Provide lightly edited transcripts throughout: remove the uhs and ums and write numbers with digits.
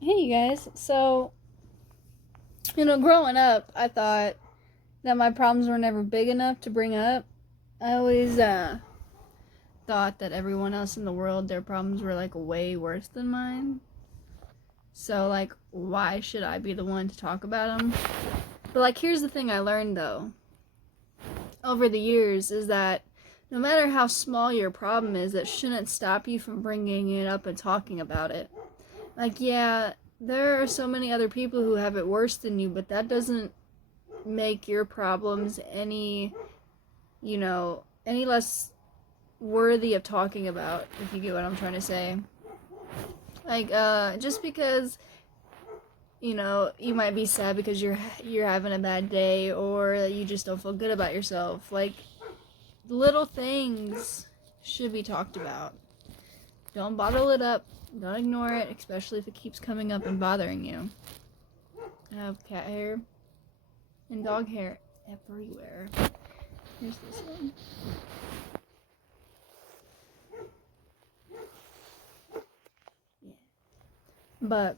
Hey, you guys. Growing up, I thought that my problems were never big enough to bring up. I always thought that everyone else in the world, their problems were like way worse than mine. So, like, why should I be the one to talk about them? But, like, here's the thing I learned though over the years is that no matter how small your problem is, that shouldn't stop you from bringing it up and talking about it. Like, yeah, there are so many other people who have it worse than you, but that doesn't make your problems any less worthy of talking about, if you get what I'm trying to say. Like, just because, you might be sad because you're having a bad day or you just don't feel good about yourself. Like, little things should be talked about. Don't bottle it up. Don't ignore it, especially if it keeps coming up and bothering you. I have cat hair and dog hair everywhere. Here's this one. Yeah. But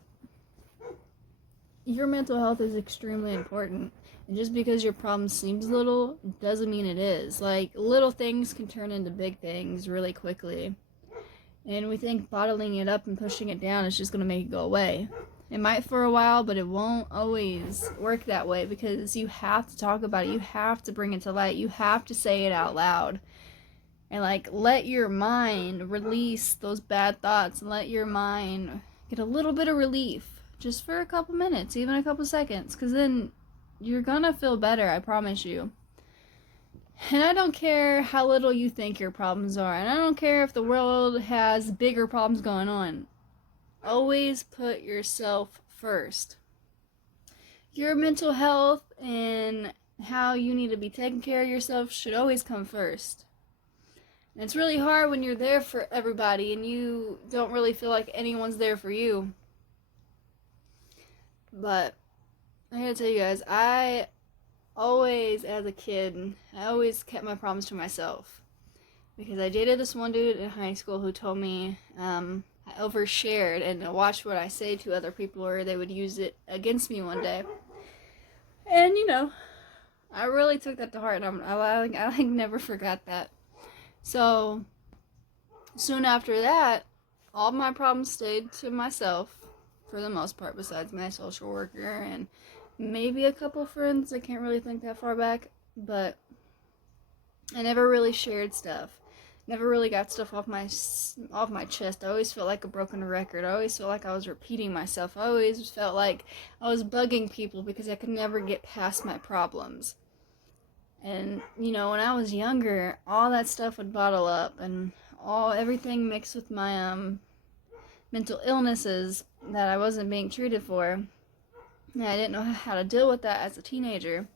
your mental health is extremely important. And just because your problem seems little doesn't mean it is. Like, little things can turn into big things really quickly. And we think bottling it up and pushing it down is just going to make it go away. It might for a while, but it won't always work that way because you have to talk about it. You have to bring it to light. You have to say it out loud. And, like, let your mind release those bad thoughts and let your mind get a little bit of relief just for a couple minutes, even a couple seconds, because then you're gonna feel better, I promise you. And I don't care how little you think your problems are, and I don't care if the world has bigger problems going on. Always put yourself first. Your mental health and how you need to be taking care of yourself should always come first. And it's really hard when you're there for everybody and you don't really feel like anyone's there for you. But I gotta tell you guys, as a kid, I always kept my problems to myself. Because I dated this one dude in high school who told me I overshared and watched what I say to other people or they would use it against me one day. And, I really took that to heart and I never forgot that. So, soon after that, all my problems stayed to myself for the most part, besides my social worker and maybe a couple friends. I can't really think that far back, but I never really shared stuff. Never really got stuff off my chest. I always felt like a broken record. I always felt like I was repeating myself. I always felt like I was bugging people because I could never get past my problems. And when I was younger, all that stuff would bottle up, and everything mixed with my mental illnesses that I wasn't being treated for. And I didn't know how to deal with that as a teenager.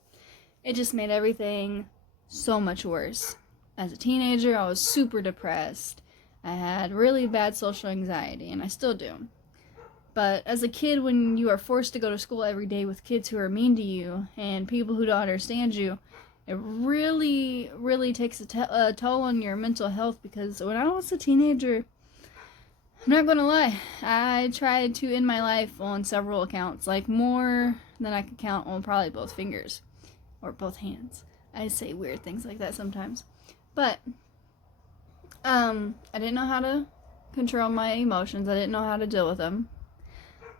It just made everything so much worse. As a teenager, I was super depressed. I had really bad social anxiety, and I still do. But as a kid, when you are forced to go to school every day with kids who are mean to you and people who don't understand you, it really, really takes a toll on your mental health. Because when I was a teenager, I'm not gonna lie, I tried to end my life on several accounts, like more than I could count on probably both fingers or both hands. I say weird things like that sometimes. But I didn't know how to control my emotions. I didn't know how to deal with them.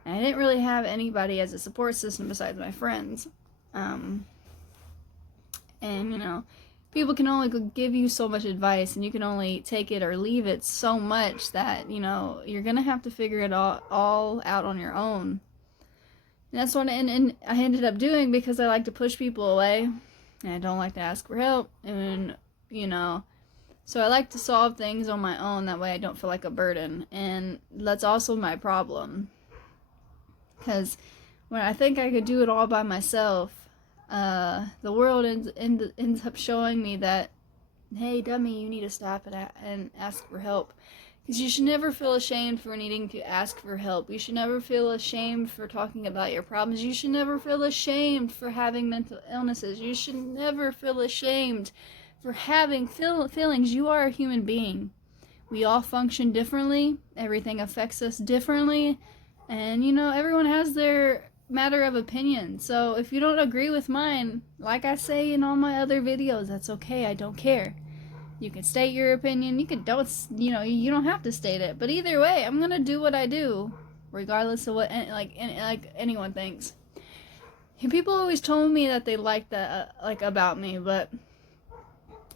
And I didn't really have anybody as a support system besides my friends. And people can only give you so much advice, and you can only take it or leave it so much that you're gonna have to figure it all out on your own. And that's what and I ended up doing because I like to push people away, and I don't like to ask for help, and so I like to solve things on my own. That way I don't feel like a burden, and that's also my problem. Because when I think I could do it all by myself, the world ends up showing me that, hey, dummy, you need to stop and ask for help. Because you should never feel ashamed for needing to ask for help. You should never feel ashamed for talking about your problems. You should never feel ashamed for having mental illnesses. You should never feel ashamed for having feelings. You are a human being. We all function differently. Everything affects us differently. And, everyone has their matter of opinion. So if you don't agree with mine, like I say in all my other videos, that's okay. I don't care. You can state your opinion. You don't have to state it. But either way, I'm going to do what I do, regardless of what, like anyone thinks. And people always told me that they liked that, about me, but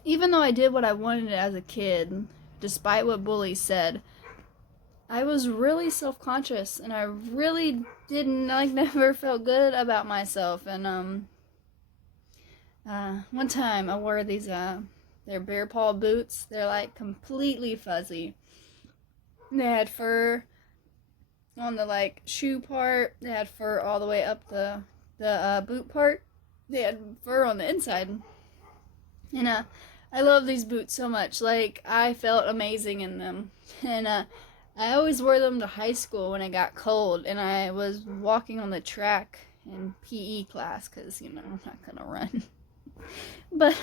even though I did what I wanted as a kid, despite what bullies said, I was really self-conscious, and I really didn't, never felt good about myself. And one time I wore these they're bear paw boots. They're like completely fuzzy. They had fur on the shoe part. They had fur all the way up the boot part. They had fur on the inside. And I love these boots so much. Like, I felt amazing in them. And I always wore them to high school when it got cold, and I was walking on the track in PE class because, I'm not gonna run. But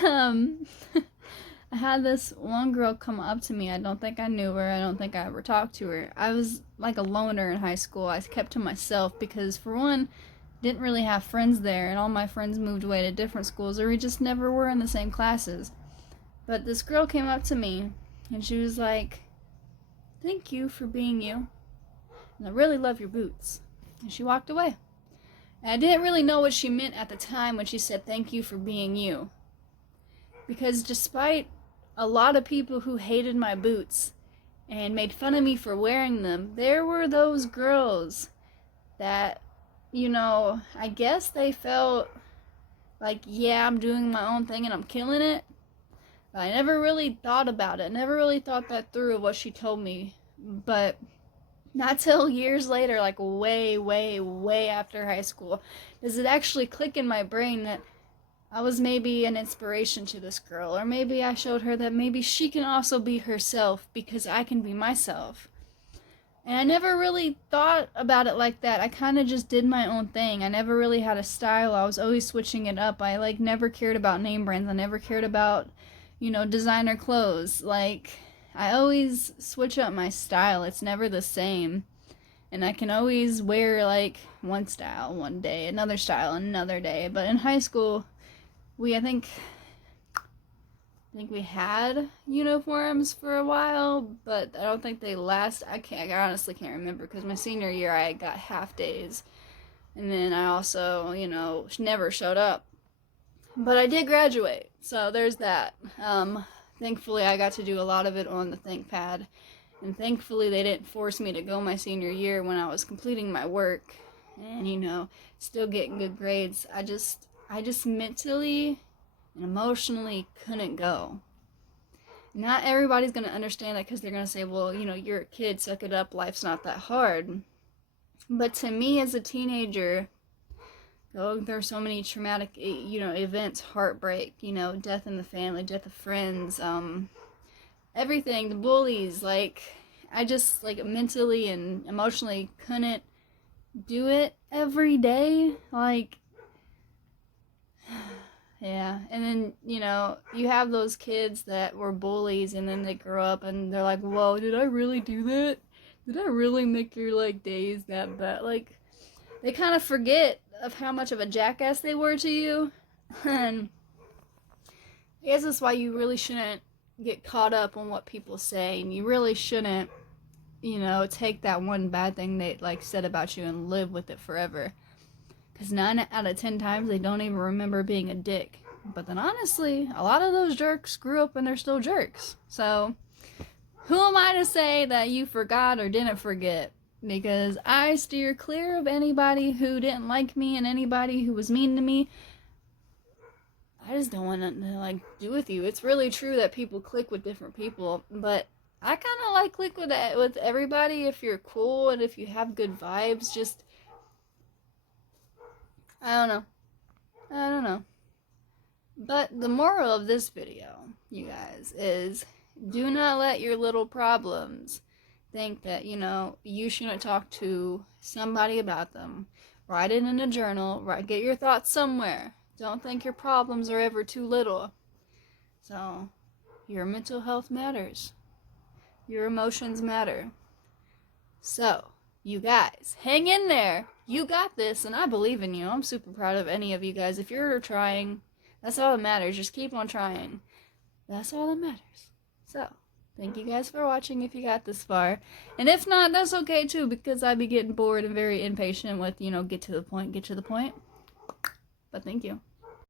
I had this one girl come up to me. I don't think I knew her. I don't think I ever talked to her. I was like a loner in high school. I kept to myself because, for one, didn't really have friends there, and all my friends moved away to different schools, or we just never were in the same classes. But this girl came up to me, and she was like, "Thank you for being you, and I really love your boots." And she walked away. And I didn't really know what she meant at the time when she said, "Thank you for being you." Because despite a lot of people who hated my boots and made fun of me for wearing them, there were those girls that, I guess they felt like, yeah, I'm doing my own thing and I'm killing it. But I never really thought about it. Never really thought that through of what she told me. But not till years later, like way, way, way after high school, does it actually click in my brain that I was maybe an inspiration to this girl, or maybe I showed her that maybe she can also be herself because I can be myself. And I never really thought about it like that. I kind of just did my own thing. I never really had a style. I was always switching it up. I never cared about name brands. I never cared about, designer clothes. I always switch up my style. It's never the same. And I can always wear one style one day, another style another day. But in high school, I think we had uniforms for a while, but I don't think they last. I honestly can't remember because my senior year I got half days, and then I also never showed up. But I did graduate, so there's that. Thankfully I got to do a lot of it on the ThinkPad, and thankfully they didn't force me to go my senior year when I was completing my work, and still getting good grades. I just mentally and emotionally couldn't go. Not everybody's going to understand that because they're going to say, well, you're a kid, suck it up, life's not that hard. But to me as a teenager, going through so many traumatic, events, heartbreak, death in the family, death of friends, everything, the bullies, I just, mentally and emotionally couldn't do it every day. Yeah, and then, you have those kids that were bullies, and then they grow up and they're like, whoa, did I really do that? Did I really make your, days that bad? They kind of forget of how much of a jackass they were to you. And I guess that's why you really shouldn't get caught up on what people say, and you really shouldn't, take that one bad thing they, said about you and live with it forever. Because 9 out of 10 times they don't even remember being a dick. But then honestly, a lot of those jerks grew up and they're still jerks. So, who am I to say that you forgot or didn't forget? Because I steer clear of anybody who didn't like me and anybody who was mean to me. I just don't want nothing to do with you. It's really true that people click with different people, but I kind of click with everybody if you're cool and if you have good vibes. Just I don't know. But the moral of this video, you guys, is do not let your little problems think that, you shouldn't talk to somebody about them. Write it in a journal. Get your thoughts somewhere. Don't think your problems are ever too little. So, your mental health matters. Your emotions matter. So, you guys. Hang in there. You got this, and I believe in you. I'm super proud of any of you guys. If you're trying, that's all that matters. Just keep on trying. That's all that matters. So, thank you guys for watching if you got this far. And if not, that's okay too, because I'd be getting bored and very impatient with, get to the point. But thank you.